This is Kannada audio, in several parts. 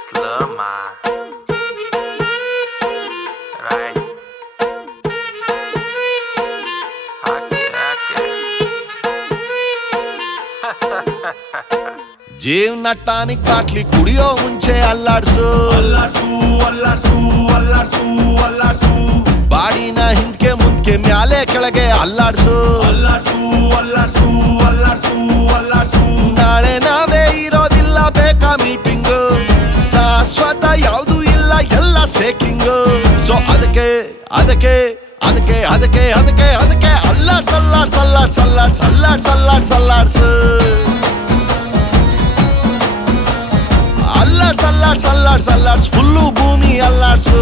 Slumma. Right. Hake. ಜೀವನ ಟಾನಿಕ್ ಬಾಟ್ಲಿ ಕುಡಿಯೋ ಮುಂಚೆ ಅಲ್ಲಾಡ್ಸು ಅಲ್ಲಾಡ್ಸು ಅಲ್ಲಾಡ್ಸು ಅಲ್ಲಾಡ್ಸು ಅಲ್ಲಾಡ್ಸು ಬಾಡಿನ ಹಿಂದ್ಕೆ ಮುಂದ್ಕೆ ಮ್ಯಾಲೆ ಕೆಳಗೆ ಅಲ್ಲಾಡ್ಸು ಅಲ್ಲಾಡ್ಸು ಅಲ್ಲಾಡ್ಸು ಅಲ್ಲಾಡ್ಸು ಅಲ್ಲಾಡ್ಸು ನಾಳೆ ನಾವೇ ಇರೋದಿಲ್ಲ ಬೇಕಾ ಮೀಟಿಂಗ್ ಶಾಶ್ವತ ಯಾವುದು ಇಲ್ಲ ಎಲ್ಲ ಸೇಕಿಂಗ್ ಸೊ ಅದಕ್ಕೆ ಅದಕ್ಕೆ ಅದಕ್ಕೆ ಅದಕ್ಕೆ ಅದಕ್ಕೆ ಅದಕ್ಕೆ ಅಲ್ಲಾಡ್ಸ್ ಅಲ್ಲಾಡ್ಸ್ ಅಲ್ಲಾಡ್ಸ್ ಅಲ್ಲಾಡ್ಸ್ ಅಲ್ಲಾಡ್ಸ್ ಅಲ್ಲಾಡ್ಸ್ ಅಲ್ಲಾಡ್ಸು ಅಲ್ಲಾಡ್ಸ್ ಅಲ್ಲಾಡ್ಸ್ ಅಲ್ಲಾಡ್ಸ್ ಅಲ್ಲಾಡ್ಸ್ ಫುಲ್ಲು ಭೂಮಿ ಅಲ್ಲಾಡ್ಸು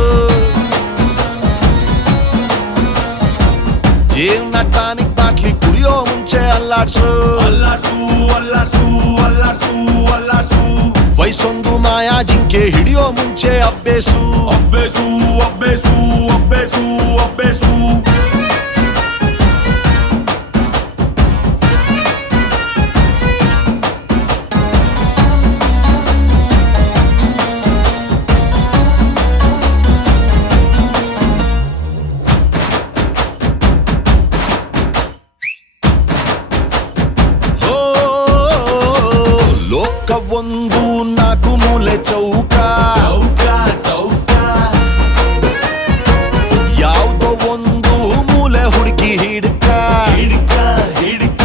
ಜೀವನ ಟಾನಿಕ್ ಬಾಟ್ಲಿ ಕುಡಿಯೋ ಮುಂಚೆ ಅಲ್ಲಾಡ್ಸು ಅಲ್ಲಾಡ್ಸು ಅಲ್ಲಾಡ್ಸು ಅಲ್ಲಾಡ್ಸು ಅಲ್ಲಾಡ್ಸು ವಯಸ್ಸೊಂದು ಮಾಯಾ ಜಿಂಕೆ ಹಿಡಿಯೋ ಮುಂಚೆ ಅಬ್ಬೇಸು ಅಬ್ಬೇಸು ಅಬ್ಬೇಸು ಅಬ್ಬೇಸು ಅಬ್ಬೇಸು ಹೋ ಲೋಕವೊಂದು ನಾಲ್ಕು ಮೂಲೆ ಚೌಕ ಚೌಕ ಚೌಕ ಯಾವುದೋ ಒಂದು ಮೂಲೆ ಹುಡುಕಿ ಹಿಡ್ಕ ಹಿಡ್ಕ ಹಿಡ್ಕ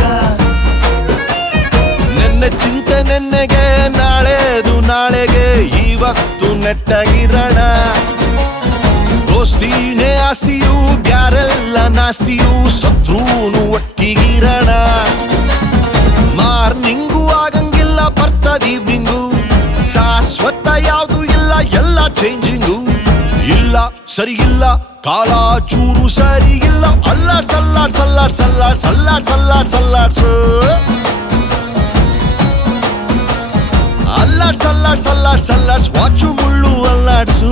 ನೆನ್ನೆ ಚಿಂತೆ ನೆನ್ನೆಗೆ ನಾಳೆದು ನಾಳೆಗೆ ಇವತ್ತು ನೆಟ್ಟಗಿರಣ ದೋಸ್ತಿನೇ ಆಸ್ತಿಯು ಬ್ಯಾರೆಲ್ಲ ನಾಸ್ತಿಯು ಶತ್ರುನು ಒಟ್ಟಿಗಿರಣ ಮಾರ್ನಿಂಗು ಆಗಂಗಿಲ್ಲ ಬರ್ತದ ಈವ್ನಿಂಗು ಶಾಶ್ವತ ಯಾವುದು ಇಲ್ಲ ಎಲ್ಲ ಚೇಂಜಿಂಗು ಇಲ್ಲ ಸರಿ ಇಲ್ಲ ಕಾಲ ಚೂರು ಸರಿ ಇಲ್ಲ ಅಲ್ಲಾಡ್ಸ್ ಅಲ್ಲಾಡ್ಸ್ ಅಲ್ಲಾಡ್ಸ್ ಅಲ್ಲಾಡ್ಸ್ ಅಲ್ಲಾಡ್ಸ್ ಅಲ್ಲಾಡ್ಸ್ ಅಲ್ಲಾಡ್ಸು ಅಲ್ಲಾಡ್ಸ್ ಅಲ್ಲಾಡ್ಸ್ ಅಲ್ಲಾಡ್ಸ್ ಅಲ್ಲಾಡ್ಸ್ ವಾಚು ಮುಳ್ಳು ಅಲ್ಲಾಡ್ಸು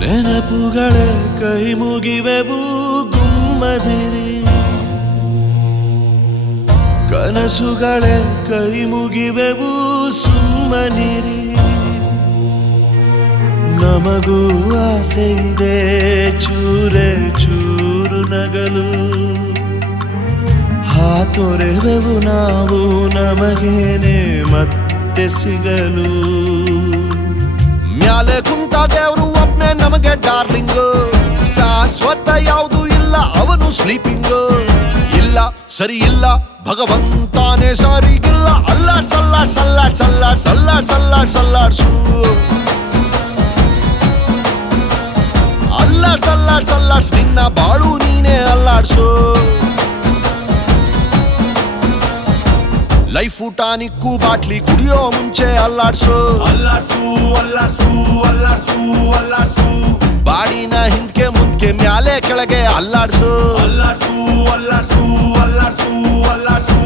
ನೆನಪುಗಳೇ ಕೈ ಮುಗಿವೆವು ಗುಮ್ಮದಿರಿ ಕನಸುಗಳೇ ಕೈ ಮುಗಿವೆವು ಸುಮ್ಮನಿರಿ ನಮಗೂ ಆಸೆ ಇದೆ ಚೂರೆ ಚೂರು ನಗಲು ಹಾತೊರೆವೆವು ನಾವು ನಮಗೇನೆ ಮತ್ತೆ ಸಿಗಲು ಮ್ಯಾಲೆ ಕುಂತ ದೇವ್ರು ಒಬ್ನೇ ನಮಗೆ ಡಾರ್ಲಿಂಗ್ ಶಾಶ್ವತ ಯಾವುದು ಇಲ್ಲ ಅವನು ಸ್ಲೀಪಿಂಗ್ ಇಲ್ಲ ಸರಿ ಇಲ್ಲ ಭಗವಂತಾನೇ ಸರಿಗಿಲ್ಲ ಅಲ್ಲಾಡ್ಸ್ ಅಲ್ಲಾಡ್ಸ್ ಅಲ್ಲಾಡ್ಸ್ ಅಲ್ಲಾಡ್ಸ್ ಅಲ್ಲಾಡ್ಸ್ ಅಲ್ಲಾಡ್ಸ್ ಅಲ್ಲಾಡ್ಸು ಅಲ್ಲಾಡ್ಸ್ ಅಲ್ಲಾಡ್ಸ್ ಅಲ್ಲಾಡ್ಸ್ ನಿನ್ನ ಬಾಳು ನೀನೇ ಅಲ್ಲಾಡ್ಸು ಲೈಫು ಟಾನಿಕ್ಕು ಬಾಟ್ಲಿ ಕುಡಿಯೋ ಮುಂಚೆ ಅಲ್ಲಾಡ್ಸು ಅಲ್ಲಾಡ್ಸು ಅಲ್ಲಾಡ್ಸು ಅಲ್ಲಾಡ್ಸು ಅಲ್ಲಾಡ್ಸು ಬಾಡಿನ ಹಿಂದ್ಕೆ ಮುಂದ್ಕೆ ಮ್ಯಾಲೆ ಕೆಳಗೆ ಅಲ್ಲಾಡ್ಸು ಅಲ್ಲಾಡ್ಸು ಅಲ್ಲಾಡ್ಸು ಅಲ್ಲಾಡ್ಸು ಅಲ್ಲಾಡ್ಸು